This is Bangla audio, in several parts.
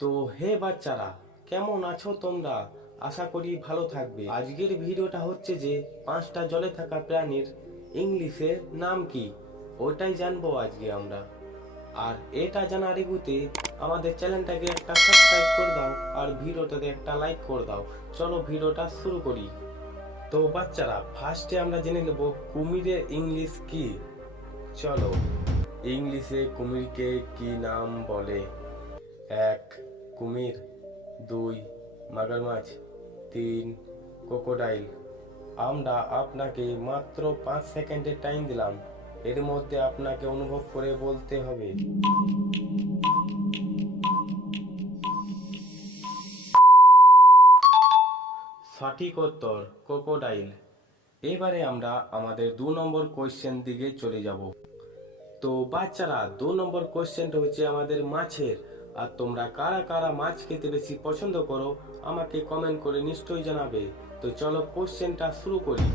তো হে বাচ্চারা, কেমন আছো তোমরা? আশা করি ভালো থাকবে। আজকের ভিডিওটা হচ্ছে যে 5টা জলে থাকা প্রাণীর ইংলিশে নাম কি, ওটাই জানবো আজকে আমরা। আর এটা জানার এগুতে আমাদের চ্যানেলটাকে একটা সাবস্ক্রাইব করে দাও আর ভিডিওটাতে একটা লাইক করে দাও। চলো ভিডিওটা শুরু করি। তো বাচ্চারা, ফার্স্টে আমরা জেনে নেব কুমিরের ইংলিশ কি। চলো, ইংলিশে কুমিরকে কি নাম বলে? 1 কুমির, 2 মাগরমাছ, 3 ক্রোকোডাইল। আমরা আপনাকে মাত্র 5 সেকেন্ডের টাইম দিলাম, এর মধ্যে আপনাকে অনুভব করে বলতে হবে। সঠিক উত্তর ক্রোকোডাইল। এবারে আমরা আমাদের 2 নম্বর কোয়েশ্চেন দিকে চলে যাব। তো বাচ্চারা, 2 নম্বর কোয়েশ্চেনটা হচ্ছে আমাদের মাছের। আর তোমরা কারা কারা মাছ খেতে বেশি পছন্দ করো আমাকে কমেন্ট করে নিশ্চয়ই জানাবে। তো চলো কোয়েশ্চেনটা শুরু করি।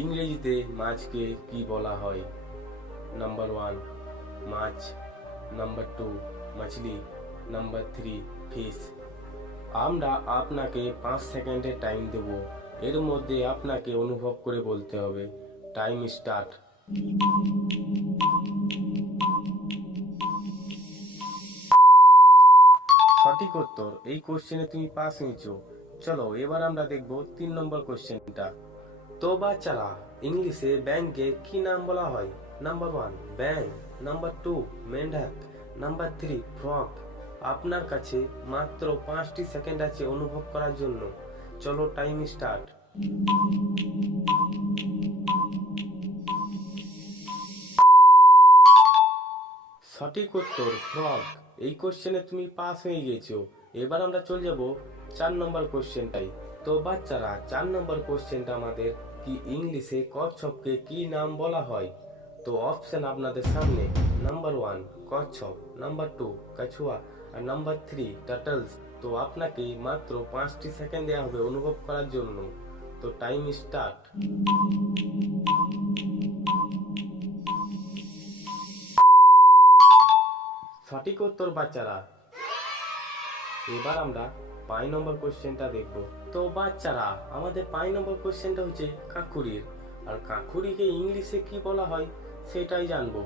ইংরেজিতে মাছকে কি বলা হয়? নাম্বার 1 মাছ, নাম্বার 2 মাছলি, নাম্বার 3 ফিশ। আমরা আপনাকে 5 সেকেন্ডের টাইম দেব, এর মধ্যে আপনাকে অনুভব করে বলতে হবে। Time start. সঠিক উত্তর। এই কোশ্চেনে তুমি পাস হয়েছো। চলো এবার আমরা দেখব 3 নম্বর কোশ্চেনটা। তো বাচ্চারা, ইংলিশে ব্যাংকে কি নাম বলা হয়? নাম্বার 1 ব্যাং, নাম্বার 2 মেন্ঢক, নাম্বার 3 ফ্রগ। আপনার কাছে মাত্র 5টি সেকেন্ড আছে অনুভব করার জন্য। চলো টাইম স্টার্ট। সঠিক উত্তর ফ্রগ। এই কোশ্চেনে তুমি পাস হয়ে গেছো। এবার আমরা চলে যাব 4 নম্বর কোশ্চেনটাই। তো বাচ্চারা, 4 নম্বর কোশ্চেনটা আমাদের কি ইংলিশে কচ্ছপকে কি নাম বলা হয়? তো অপশন আপনাদের সামনে। নাম্বার 1 কচ্ছপ, নাম্বার 2 কাছুয়া, আর নাম্বার 3 টার্টলস। তো আপনাকে মাত্র 5টি সেকেন্ড দেওয়া হবে অনুভব করার জন্য। তো টাইম স্টার্ট। সঠিক উত্তর বাচ্চারা। এবার আমরা 5 নম্বর কোশ্চেনটা দেখব। তো বাচ্চারা, আমাদের 5 নম্বর কোশ্চেনটা হচ্ছে কাঁকুড়ির। আর কাঁকুড়িকে ইংলিশে কি বলা হয় সেটাই জানবো।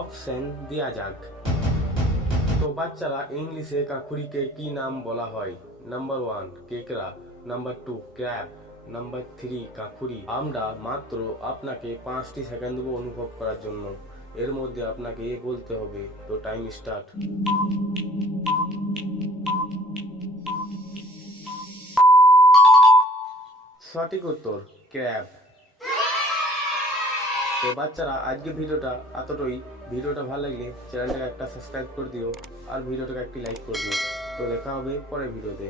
অপশন দেয়া যাক। তো বাচ্চারা, ইংলিশে কাঁকুড়িকে কি নাম বলা হয়? নাম্বার 1 কেকড়া, নাম্বার 2 ক্র্যাব, নাম্বার 3 কাঁকুড়ি। আমরা মাত্র আপনাকে 5টি সেকেন্ড দেবো অনুভব করার জন্য, এর মধ্যে আপনাকে বলতে হবে। তো টাইম স্টার্ট। সঠিক উত্তর ক্র্যাব। তো বাচ্চারা, আজকে ভিডিওটা এতটাই। ভিডিওটা ভালো লাগলে চ্যানেলটাকে একটা সাবস্ক্রাইব করে দিও আর ভিডিওটাকে একটি লাইক করে দিও। তো দেখা হবে পরের ভিডিওতে।